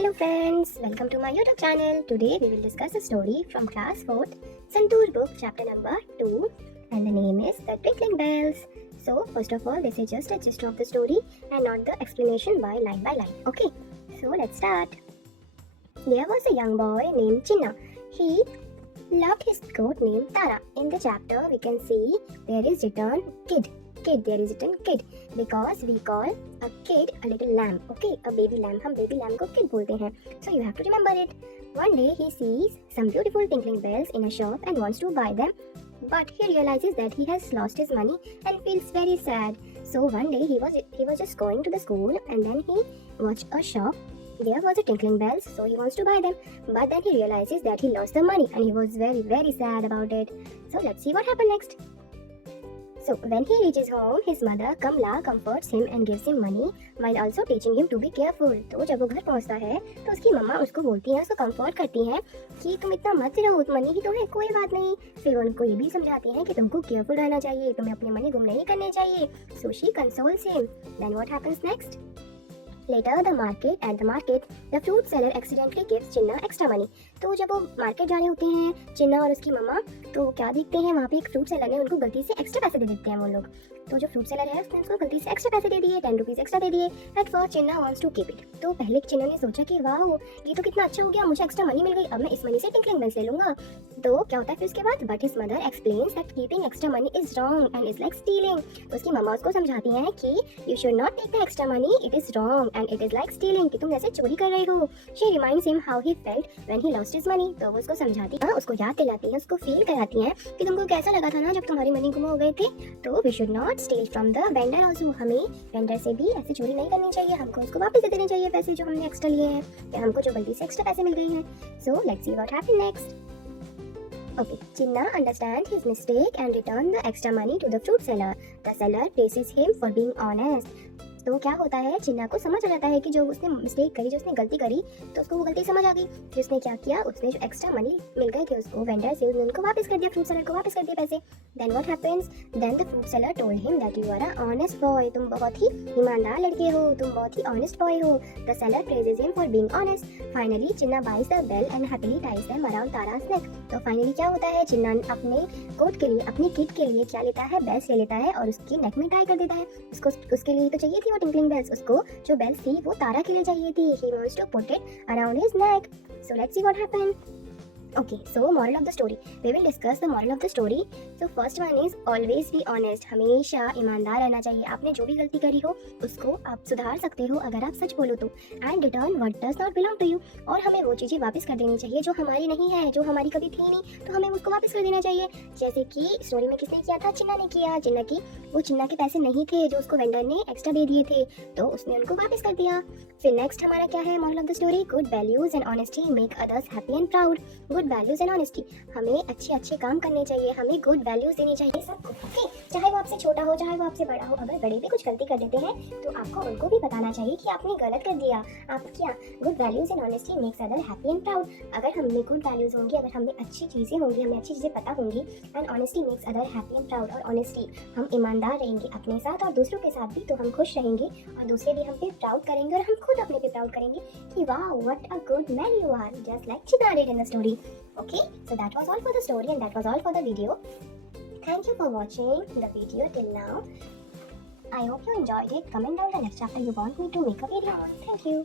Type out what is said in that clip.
Hello friends, welcome to my YouTube channel. Today we will discuss a story from class 4th, Santoor book chapter number 2 and the name is The Twinkling Bells. So first of all, this is just a gist of the story and not the explanation by line. Okay, so let's start. There was a young boy named Chinna. He loved his goat named Tara. In the chapter we can see there is written kid, there is written kid because we call a kid a little lamb. Okay, a baby lamb, हम baby lamb को kid बोलते हैं. So you have to remember it. One day he sees some beautiful tinkling bells in a shop and wants to buy them, but he realizes that he has lost his money and feels very sad. So one day he was just going to the school and then he watched a shop. There was a tinkling bells, so he wants to buy them, but then he realizes that he lost the money and he was very sad about it. So let's see what happened next. So when he reaches home, his mother Kamla comforts him and gives him money while also teaching him to be careful. तो जब वो घर पहुंचता है तो उसकी mama उसको बोलती है, उसको कंफर्ट करती हैं कि तुम इतना मत रहो, मनी ही तो है, कोई बात नहीं. फिर उनको ये भी समझाती हैं कि तुमको केयरफुल रहना चाहिए, तुम्हें अपने मनी गुम नहीं करने चाहिए. So she consoles him. Then what happens next? Later at the market, the fruit seller accidentally gives Chinna extra money. तो जब वो मार्केट जा रहे होते हैं चिन्ना और उसकी मम्मा, तो क्या देखते हैं वहाँ पे एक फ्रूट सेलर ने उनको गलती से एक्स्ट्रा पैसे दे देते हैं वो लोग. तो जो फ्रूट सेलर है उसने उसको गलती से एक्स्ट्रा पैसे दे दिए, 10 रुपीज़ एक्स्ट्रा दे दिए. At first Chinna wants to keep it. तो पहले चिन्ना ने सोचा कि वाह ये तो कितना अच्छा हो गया, मुझे एक्स्ट्रा मनी मिल गई, अब मैं इस मनी से टिंकलिंग बेल्स ले लूंगा. तो क्या होता है फिर उसके बाद, but his mother explains that keeping extra money is wrong and is like stealing. तो उसकी मम्मा उसको समझाती हैं कि you should not take the extra money, it is wrong and it is like stealing, कि तुम जैसे चोरी कर रहे हो. She reminds him how he felt when he lost his money. तो वो उसको समझाती है, उसको याद दिलाती है, उसको फील कराती हैं कि तुमको कैसा लगा था ना जब तुम्हारी मनी गुम हो गए थे. तो we should not steal from the vendor also. हमें वेंडर से भी ऐसे चोरी नहीं करनी चाहिए, हमको उसको वापस दे देने चाहिए पैसे जो हमने एक्स्ट्रा लिए हैं या हमको जो गलती से एक्स्ट्रा पैसे मिल गए हैं. So let's see what happened next. Okay, Chinna understands his mistake and returns the extra money to the fruit seller. The seller praises him for being honest. तो क्या होता है, चिन्ना को समझ आ जाता है कि जो उसने मिस्टेक करी, जो उसने गलती करी, तो उसको वो गलती समझ आ गई. फिर उसने क्या किया, उसने जो एक्स्ट्रा मनी मिल गए थे उसको वेंडर से, उसने उनको वापस कर दिया, फ्रूट सेलर को वापस कर दिए पैसे. Then what happens, then the fruit seller told him that you are a honest boy. तुम बहुत ही ईमानदार लड़के हो, तुम बहुत ही ऑनेस्ट बॉय हो. The seller praises him for being honest. Finally Chinna buys the bell and happily ties them around Tara's neck. तो फाइनली क्या होता है, चिन्ना अपने कोट के लिए, अपनी किड के लिए क्या लेता है, बेल्स ले लेता है और उसकी नेक में टाई कर देता है. उसके लिए तो चाहिए थी वो टिंकलिंग बेल्स, उसको जो बेल्स थी वो तारा के लिए चाहिए थी. He wants to put it around his neck. So let's see what happened. Okay, so moral of the story. We will discuss the moral of the story. So first one is always be honest. हमेशा ईमानदार रहना चाहिए. आपने जो भी गलती करी हो उसको आप सुधार सकते हो अगर आप सच बोलो तो. And return what does not belong to you. और हमें वो चीज़ें वापस कर देनी चाहिए जो हमारी नहीं है, जो हमारी कभी थी नहीं, तो हमें उसको वापस कर देना चाहिए. जैसे कि स्टोरी में किसने किया था, चिन्ना ने किया. चिन्ना के पैसे नहीं थे जो उसको वेंडर ने एक्स्ट्रा दे दिए थे, तो उसने उनको वापस कर दिया. फिर नेक्स्ट हमारा क्या है, moral of the story, good values and honesty make others happy and proud. Good values and honesty, हमें अच्छे काम करने चाहिए, हमें गुड वैल्यूज देनी चाहिए सबको. ओके, चाहे वो आपसे छोटा हो चाहे वो आपसे बड़ा हो, अगर बड़े भी कुछ गलती कर देते हैं तो आपको उनको भी बताना चाहिए कि आपने गलत कर दिया. आप क्या, good values and honesty makes other happy and proud. अगर हमें गुड वैल्यूज होंगी, अगर हमें अच्छी चीज़ें होंगी, हमें अच्छी चीज़ें पता होंगी, and honesty makes other happy and proud. और ऑनेस्टी, हम ईमानदार रहेंगे अपने साथ और दूसरों के साथ भी, तो हम खुश रहेंगे और दूसरे भी हम पे प्राउड करेंगे और हम खुद अपने पे प्राउड करेंगे कि वाह what a good man you are, just like Chinna did in the story. Okay, so that was all for the story and that was all for the video. Thank you for watching the video till now. I hope you enjoyed it. Comment down the next chapter you want me to make a video on. Thank you.